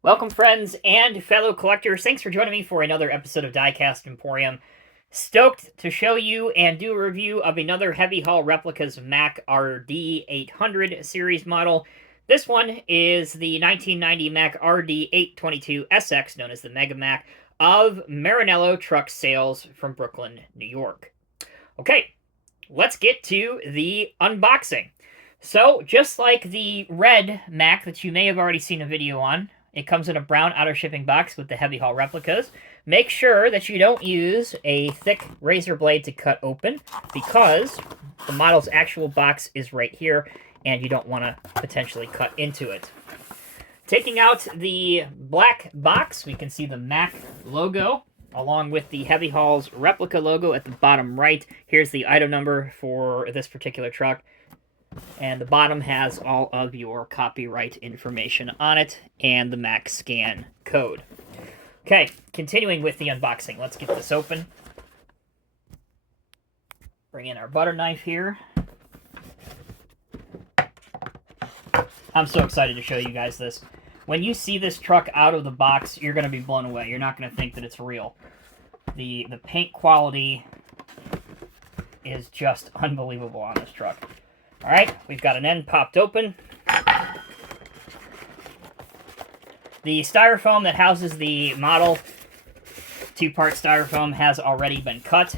Welcome, friends and fellow collectors. Thanks for joining me for another episode of Diecast Emporium. Stoked to show you and do a review of another heavy haul Replicas Mack RD800 series model. This one is the 1990 Mack RD822SX, known as the Mega Mack, of Marinello truck sales from Brooklyn, New York. Okay, let's get to the unboxing. So, just like the red Mack that you may have already seen a video on, it comes in a brown auto shipping box with the heavy haul replicas. Make sure that you don't use a thick razor blade to cut open, because the model's actual box is right here and you don't want to potentially cut into it. Taking out the black box, we can see the Mack logo along with the heavy haul's replica logo at the bottom right. Here's the item number for this particular truck. And the bottom has all of your copyright information on it and the Mack scan code. Okay, continuing with the unboxing. Let's get this open. Bring in our butter knife here. I'm so excited to show you guys this. When you see this truck out of the box, you're going to be blown away. You're not going to think that it's real. The paint quality is just unbelievable on this truck. Alright, we've got an end popped open. The styrofoam that houses the model, two-part styrofoam, has already been cut.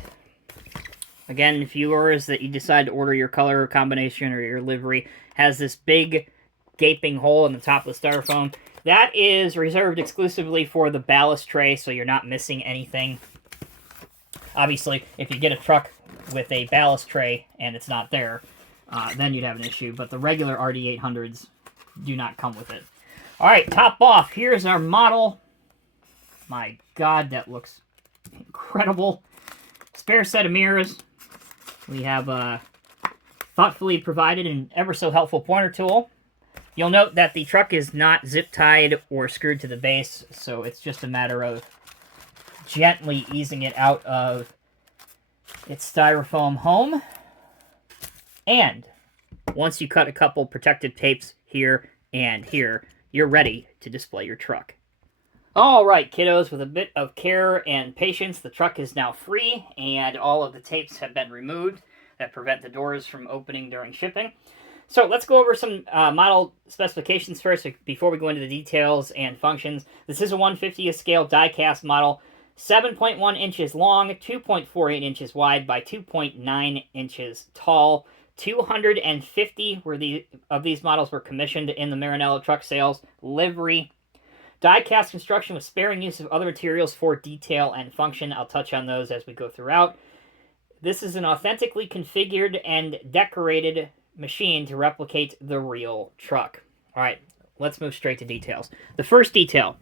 Again, if yours that you decide to order your color combination or your livery has this big gaping hole in the top of the styrofoam, that is reserved exclusively for the ballast tray, so you're not missing anything. Obviously, if you get a truck with a ballast tray and it's not there, then you'd have an issue, but the regular RD800s do not come with it. Alright, top off, here's our model. My god, that looks incredible. Spare set of mirrors. We have a thoughtfully provided and ever so helpful pointer tool. You'll note that the truck is not zip-tied or screwed to the base, so it's just a matter of gently easing it out of its styrofoam home. And once you cut a couple protective tapes here and here, you're ready to display your truck. Alright, kiddos, with a bit of care and patience, the truck is now free, and all of the tapes have been removed that prevent the doors from opening during shipping. So let's go over some model specifications first before we go into the details and functions. This is a 1/50th scale die-cast model, 7.1 inches long, 2.48 inches wide by 2.9 inches tall. 250 of these models were commissioned in the Marinello truck sales livery. Die-cast construction with sparing use of other materials for detail and function. I'll touch on those as we go throughout. This is an authentically configured and decorated machine to replicate the real truck. Alright, let's move straight to details. The first detail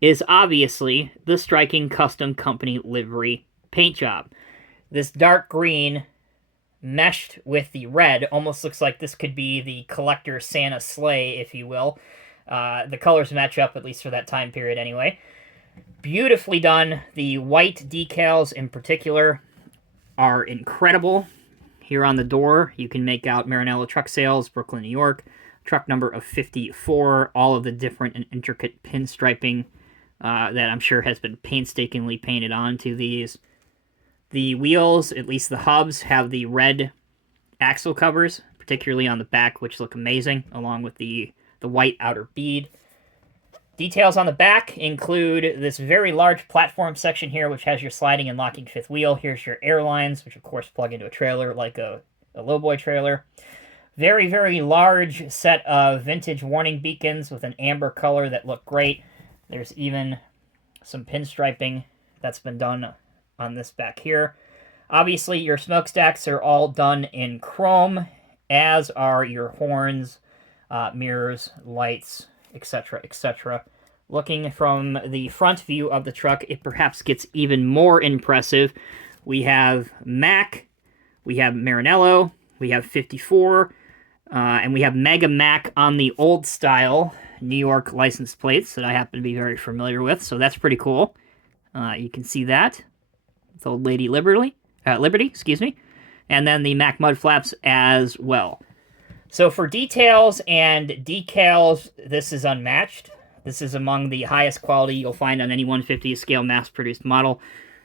is obviously the striking custom company livery paint job. This dark green meshed with the red almost looks like this could be the collector Santa sleigh, if you will. The colors match up, at least for that time period anyway. Beautifully done. The white decals in particular are incredible. Here on the door, you can make out Marinello Truck Sales, Brooklyn, New York, truck number of 54, all of the different and intricate pinstriping that I'm sure has been painstakingly painted onto these. The wheels, at least the hubs, have the red axle covers, particularly on the back, which look amazing, along with the white outer bead. Details on the back include this very large platform section here, which has your sliding and locking fifth wheel. Here's your air lines, which of course plug into a trailer like a Lowboy trailer. Very, very large set of vintage warning beacons with an amber color that look great. There's even some pinstriping that's been done on this back here. Obviously, your smokestacks are all done in chrome, as are your horns, mirrors, lights, etc., etc. Looking from the front view of the truck, it perhaps gets even more impressive. We have Mack, we have Marinello, we have 54, and we have Mega Mack on the old style New York license plates that I happen to be very familiar with, so that's pretty cool. You can see that. With Old Lady Liberty, excuse me. And then the Mack mud flaps as well. So for details and decals, this is unmatched. This is among the highest quality you'll find on any 150th scale mass-produced model,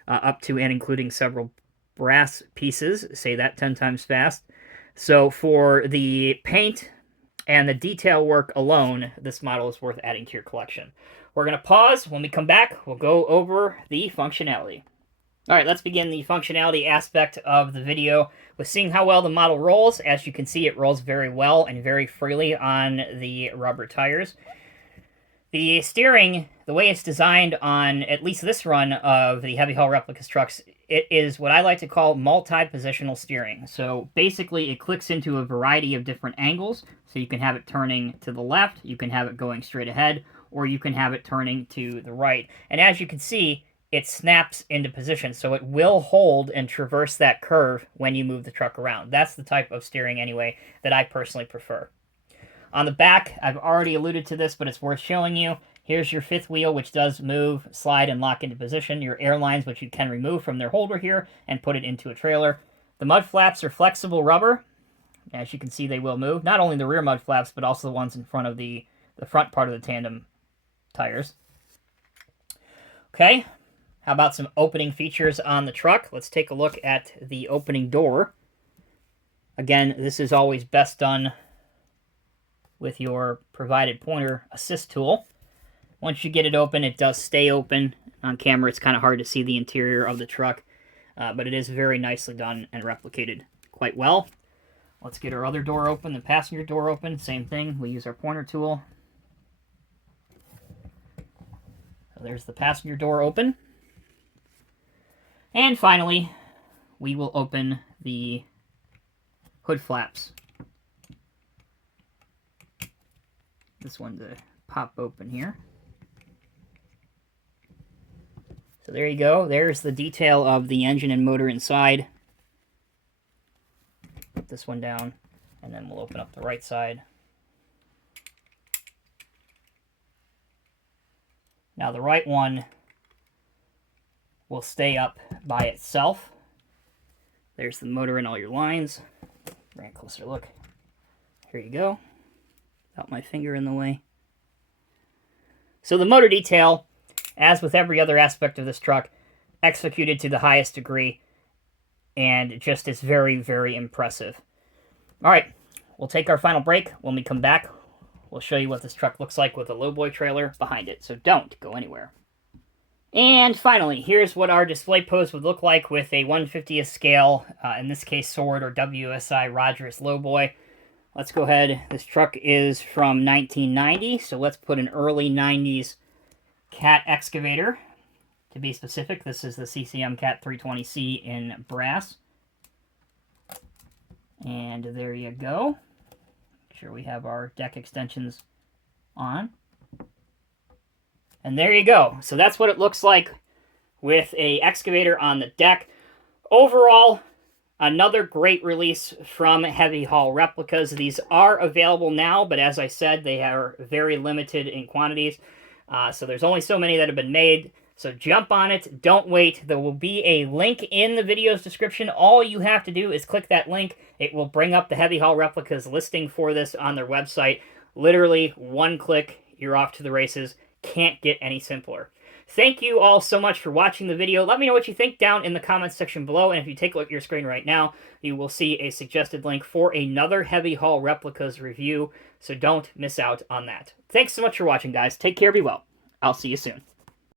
up to and including several brass pieces. Say that 10 times fast. So for the paint and the detail work alone, this model is worth adding to your collection. We're going to pause. When we come back, we'll go over the functionality. All right, let's begin the functionality aspect of the video with seeing how well the model rolls. As you can see, it rolls very well and very freely on the rubber tires. The steering, the way it's designed on at least this run of the heavy haul Replicas trucks, it is what I like to call multi-positional steering. So basically it clicks into a variety of different angles. So you can have it turning to the left, you can have it going straight ahead, or you can have it turning to the right. And as you can see, it snaps into position. So it will hold and traverse that curve when you move the truck around. That's the type of steering anyway that I personally prefer. On the back, I've already alluded to this, but it's worth showing you. Here's your fifth wheel, which does move, slide, and lock into position. Your air lines, which you can remove from their holder here and put it into a trailer. The mud flaps are flexible rubber. As you can see, they will move. Not only the rear mud flaps, but also the ones in front of the front part of the tandem tires. Okay, how about some opening features on the truck? Let's take a look at the opening door. Again, this is always best done with your provided pointer assist tool. Once you get it open, it does stay open. On camera, it's kind of hard to see the interior of the truck, but it is very nicely done and replicated quite well. Let's get our other door open, the passenger door open. Same thing, we use our pointer tool. So there's the passenger door open. And finally, we will open the hood flaps. This one to pop open here. So there you go. There's the detail of the engine and motor inside. Put this one down, and then we'll open up the right side. Now the right one will stay up by itself. There's the motor and all your lines. Bring a closer look. Here you go. Without my finger in the way. So the motor detail, as with every other aspect of this truck, executed to the highest degree, and just is very, very impressive. All right, we'll take our final break. When we come back, we'll show you what this truck looks like with a Lowboy trailer behind it, so don't go anywhere. And finally, here's what our display pose would look like with a 1/50th scale, in this case Sword or WSI Rogers Lowboy. Let's go ahead. This truck is from 1990, so let's put an early 90s Cat excavator. To be specific, this is the CCM Cat 320C in brass. And there you go. Make sure we have our deck extensions on. And there you go. So that's what it looks like with a excavator on the deck. Overall, another great release from Heavy Haul Replicas. These are available now, but as I said, they are very limited in quantities. So there's only so many that have been made. So jump on it. Don't wait. There will be a link in the video's description. All you have to do is click that link. It will bring up the Heavy Haul Replicas listing for this on their website. Literally one click, you're off to the races. Can't get any simpler. Thank you all so much for watching the video. Let me know what you think down in the comments section below. And if you take a look at your screen right now, you will see a suggested link for another Heavy Haul Replicas review. So don't miss out on that. Thanks so much for watching, guys. Take care, be well. I'll see you soon.